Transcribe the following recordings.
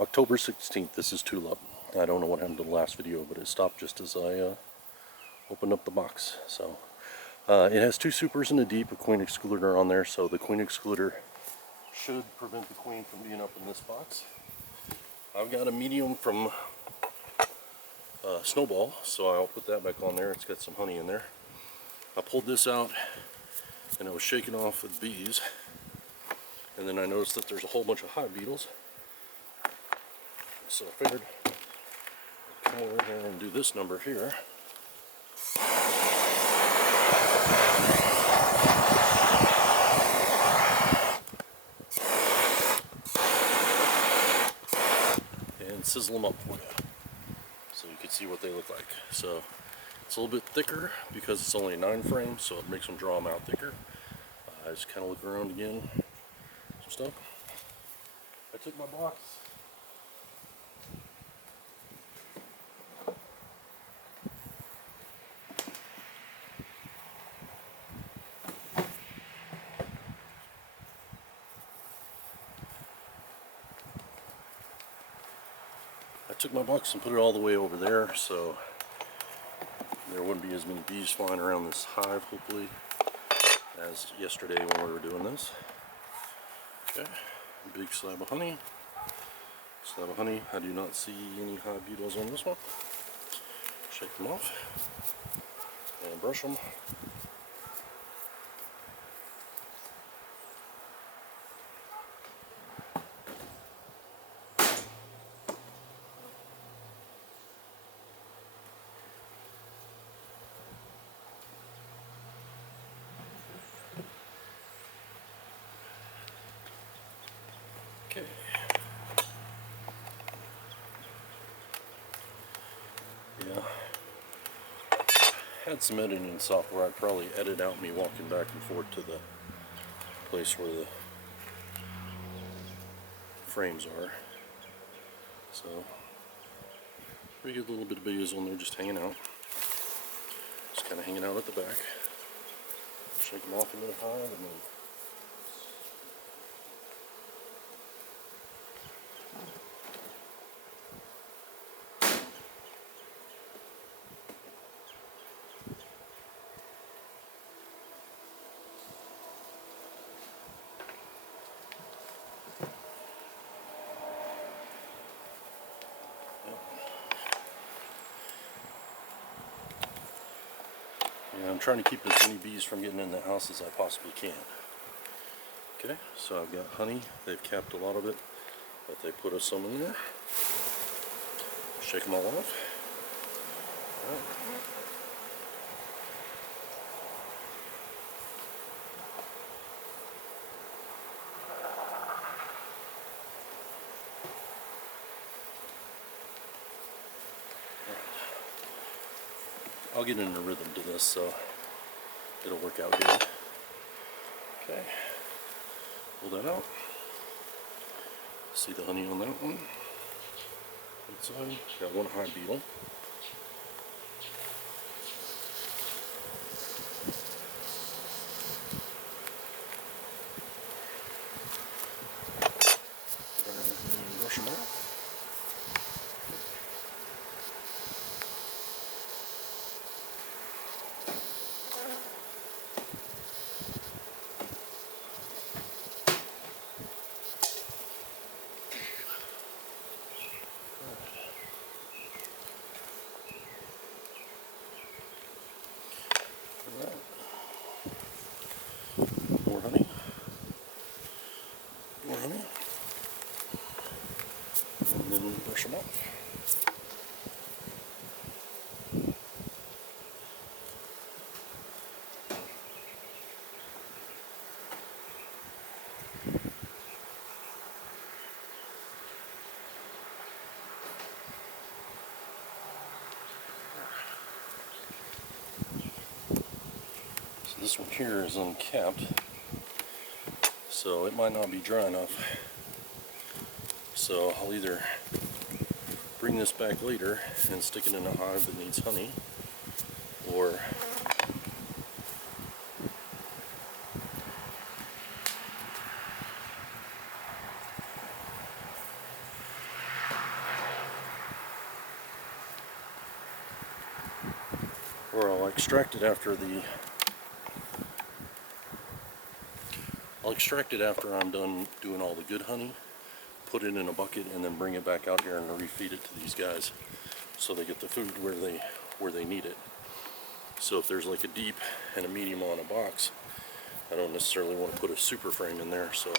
October 16th, this is Tulip. I don't know what happened to the last video, but it stopped just as I opened up the box. So it has two supers and a deep, a queen excluder on there, so the queen excluder should prevent the queen from being up in this box. I've got a medium from Snowball, so I'll put that back on there. It's got some honey in there. I pulled this out and it was shaking off with bees, and then I noticed that there's a whole bunch of hive beetles. So I figured I'd come over here and do this number here. And sizzle them up for you, so you can see what they look like. So it's a little bit thicker because it's only a 9 frame, so it makes them draw them out thicker. I just kind of look around again, some stuff. I took my box. And put it all the way over there, so there wouldn't be as many bees flying around this hive, hopefully, as yesterday when we were doing this. Okay, big slab of honey. I do not see any hive beetles on this one. Shake them off and brush them. Okay. Yeah. Had some editing software. I'd probably edit out me walking back and forth to the place where the frames are. So, pretty good little bit of bees on there just hanging out. Just kind of hanging out at the back. Shake them off into the hive and then I'm trying to keep as many bees from getting in the house as I possibly can. Okay, so I've got honey. They've capped a lot of it, but they put us some in there. Shake them all off. All right. I'll get in a rhythm to this, so it'll work out good. Okay, pull that out. See the honey on that one. Inside, got one hive beetle. Brush them out. More honey, and then brush them off. So this one here is uncapped, so it might not be dry enough. So I'll either bring this back later and stick it in a hive that needs honey, or or I'll extract it after I'm done doing all the good honey, put it in a bucket, and then bring it back out here and refeed it to these guys so they get the food where they need it. So if there's like a deep and a medium on a box, I don't necessarily want to put a super frame in there. So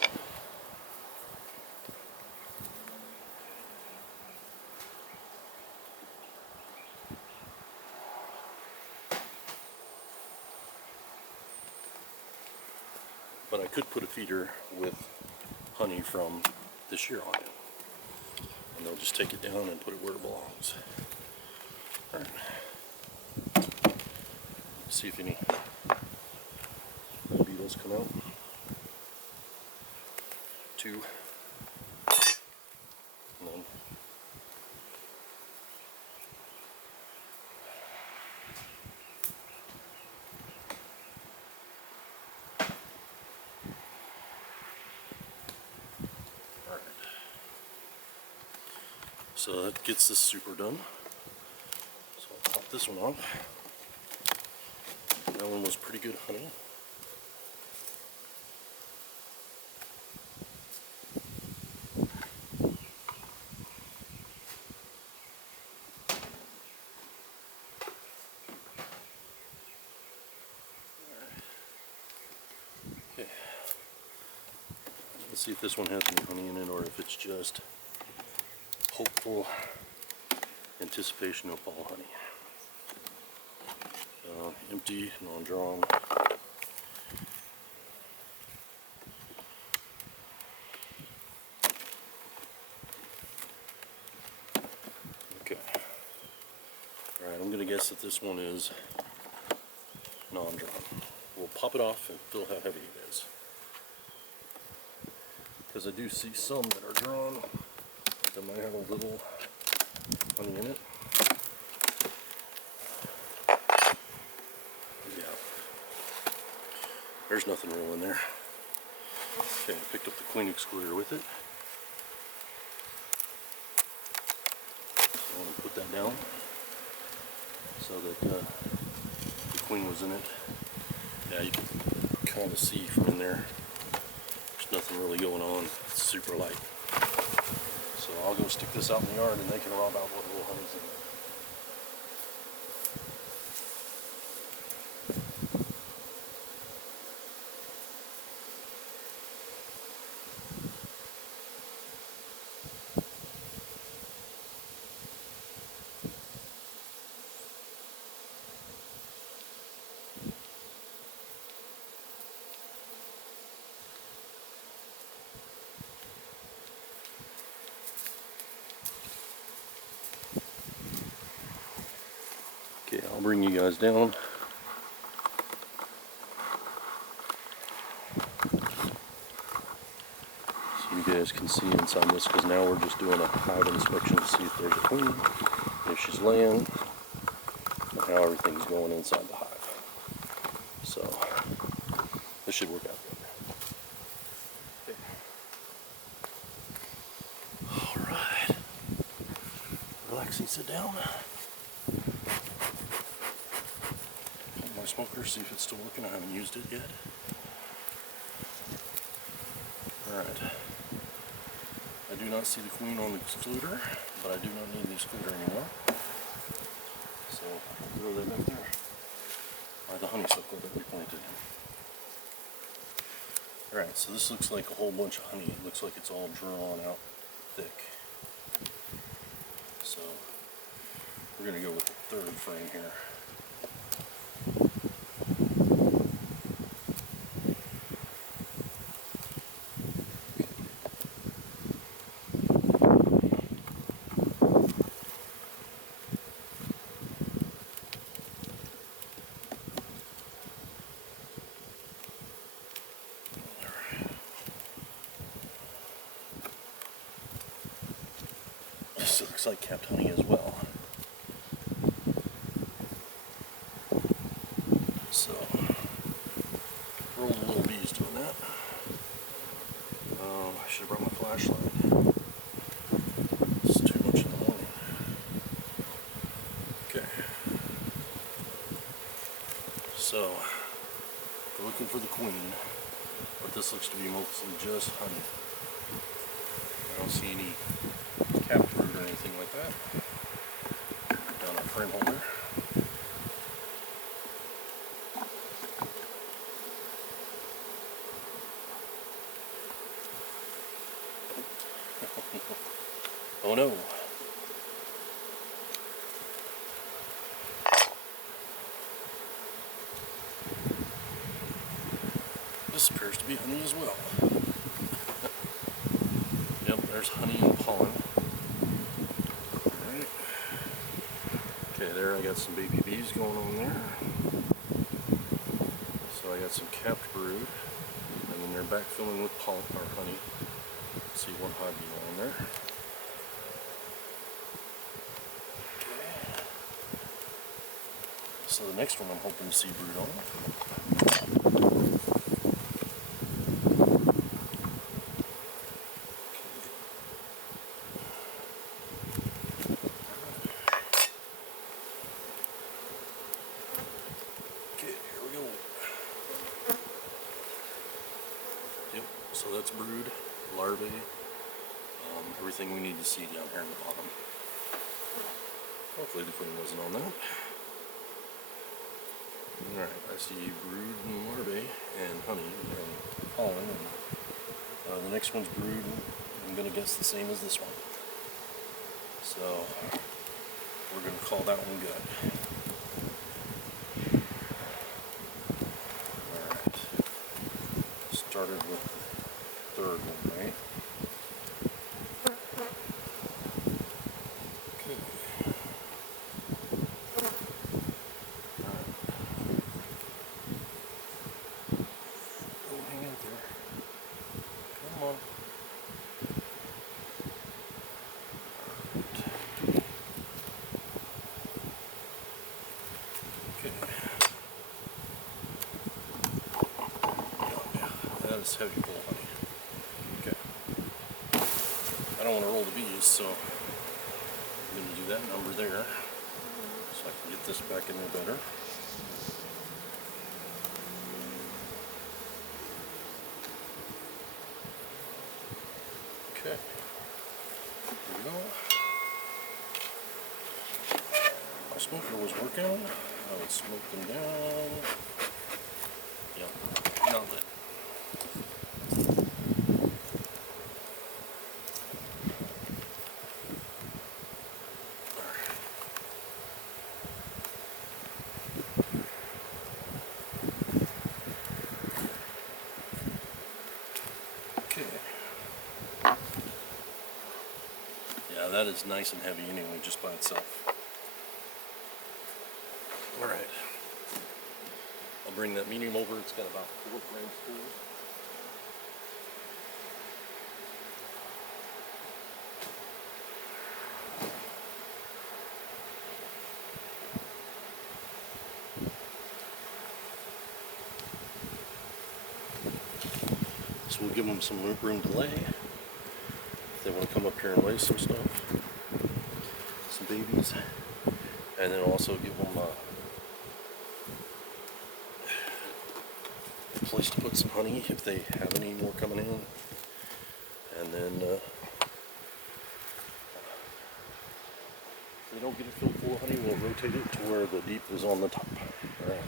but I could put a feeder with honey from this year on it, and they'll just take it down and put it where it belongs. All right. See if any beetles come out. 2. None. Alright. So that gets this super done. So I'll pop this one off. That one was pretty good honey. Okay. Let's see if this one has any honey in it, or if it's just hopeful anticipation of fall honey. Empty, non-drawn. Okay. Alright, I'm going to guess that this one is non-drawn. We'll pop it off and feel how heavy it is. Because I do see some that are drawn that might have a little honey in it. There's nothing real in there. Okay, I picked up the queen excluder with it. So I want to put that down so that the queen was in it. Yeah, you can kind of see from in there. There's nothing really going on. It's super light. So I'll go stick this out in the yard and they can rob out what little honey's in there. Okay, I'll bring you guys down. So you guys can see inside this, because now we're just doing a hive inspection to see if there's a queen, if she's laying, and how everything's going inside the hive. So this should work out good. Okay. Alright. Relax and sit down. My smoker, see if it's still working. I haven't used it yet. Alright. I do not see the queen on the excluder, but I do not need the excluder anymore. So I'll throw that back there by the honeysuckle that we planted. Alright, so this looks like a whole bunch of honey. It looks like it's all drawn out thick. So we're going to go with the third frame here. This looks like capped honey as well. So, roll the little bees doing that. I should have brought my flashlight. It's too much in the morning. Okay. for the queen, but this looks to be mostly just honey. I don't see any capped brood or anything like that. Down our frame holder. Oh no. This appears to be honey as well. Yep, there's honey and pollen. Alright. Okay, there I got some baby bees going on there. So I got some capped brood, and then they're back filling with pollen or honey. Let's see what hive you on there. Okay. So the next one I'm hoping to see brood on. Yep, so that's brood, larvae, everything we need to see down here in the bottom. Hopefully the queen wasn't on that. Alright, I see brood and larvae and honey and pollen. And, the next one's brood. I'm going to guess the same as this one. So we're going to call that one good. Started with the third one, right? Okay. Oh, hang out there. Come on. Okay. That is heavy full honey. Okay. I don't want to roll the bees, so I'm going to do that number there so I can get this back in there better. Okay. Here we go. My smoker was working. I would smoke them down. Yep, not lit. Yeah, that is nice and heavy anyway, just by itself. Alright. I'll bring that medium over. It's got about 4 frames to it. So we'll give them some room to lay. If they want to come up here and lay some stuff, some babies, and then also give them a place to put some honey if they have any more coming in, and then if they don't get it filled full of honey, we'll rotate it to where the deep is on the top. All right.